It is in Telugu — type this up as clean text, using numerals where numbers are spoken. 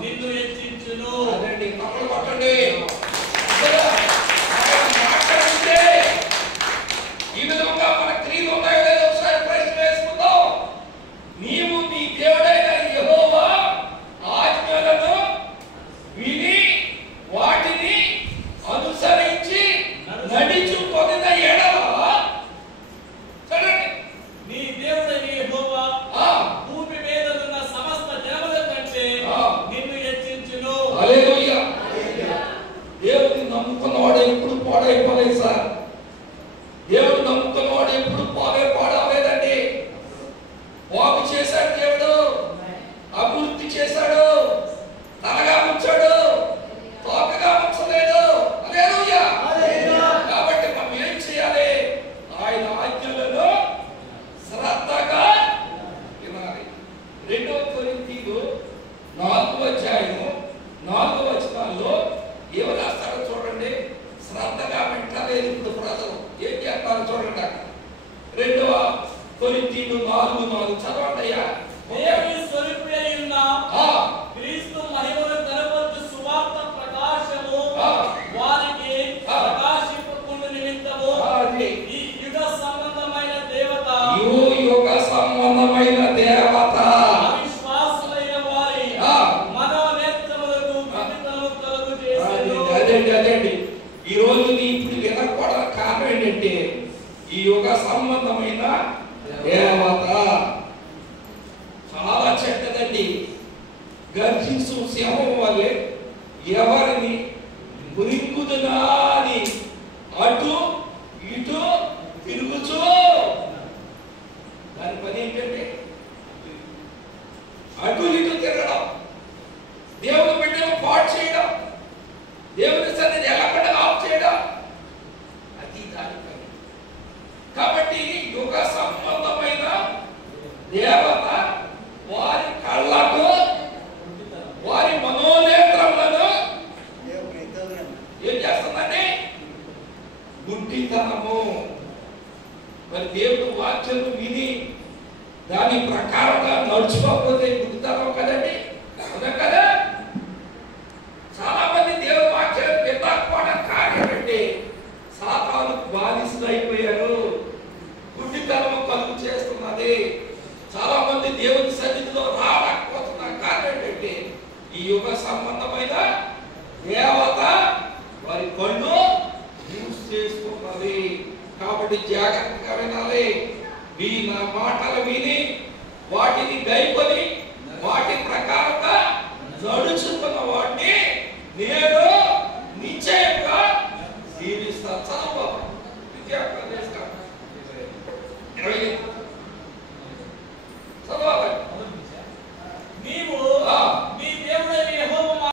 నిన్ను హెచ్చించును. అదండి, కప్పలు కొట్టండి. మాట్లాడితే ఈ విధంగా మన క్రియలు ఉన్నాయో లేదో ఒకసారి ప్రశ్న వేసుకుందాం. నీవు నీ దేవుడైన యెహోవా ఆజ్ఞలను విని వాటిని అనుసరించి నడుచుకొనిన యెడల, చూడండి, నీ దేవుడైన యెహోవా భూమి మీద ఉన్న సమస్త జనముల కంటే నిన్ను హెచ్చించును. హల్లెలూయా. దేవుని నమ్ముకున్నవాడు ఎప్పుడు పాడైపోలేదు సార్. దేవుడు నమ్ముకున్నవాడు ఎప్పుడు పాడలేదండి. బాగు చేశాడు దేవుడు, అభివృద్ధి చేశాడు, తలగా ఉంచాడు, తోకగా ఉంచలేదు. హల్లెలూయా. కాబట్టి మనం ఏం చేయాలి? ఆయన ఆజ్ఞలను శ్రద్ధగా వినాలి. 2 కొరింథీయులు 4:4 ఏమి రాస్తారో చూడండి. శ్రద్ధగా వింటలేదు ఇప్పుడు ప్రజలు. ఏం చేస్తారో చూడండి. 2 కొరింథీయులు 4:4 చదవండి అయ్యా. దేవుని స్వరూపి అయి ఉన్న క్రీస్తు మహిమను కనపరచు సువార్త ప్రకాశము వారికి ప్రకాశింపకుండు నిమిత్తము ఈ యుగ సంబంధమైన దేవత అవిశ్వాసులైన వారి మనోనేత్రములకు విదితము కలుగు చేసెను. అదండి ఈ రోజు నీ ఇప్పుడు వినకపోవడానికి కారణం ఏంటంటే ఈ యుగ సంబంధమైన దేవత చాలా చెడ్డదండి. గర్జించు సింహం వల్లే ఎవరిని మురింగుదునా అని అటు ఇటు తిరుగుచూ, దాని పని ఏంటంటే అటు ఇటు తిరగడం, దేవుని బిడ్డను పాడు చేయడం, దేవుని సన్నిధి ఎల్లకుండా ఆఫ్ చేయడం, అది దాని పని. కాబట్టి యుగ సంబంధమైన దేవత వారి కళ్ళకు వారి మనోనేత్రములను ఏం చేస్తుందండి? గుడ్డితనము. మరి దేవుడు వాక్యం విని దాని ప్రకారంగా నడుచుకోకపోతే గుడ్డితనం కదండి. అవునా కదా? చాలా మంది దేవుని వాక్యం వినకపోవడం కారణం ఏంటి? సాతాను బానిసలు అయిపోయారు. గుడ్డితనము కలుగు చేస్తున్నది. చాలా మంది దేవుని సన్నిధిలో రావకపోతున్న కారణం ఏంటంటే ఈ యుగ సంబంధమైన దేవత వారి కళ్ళు యూజ్ చేసుకున్నది. కాబట్టి జాగ్రత్తగా వినాలి. నా మాటలు విని వాటిని గైకొని వాటి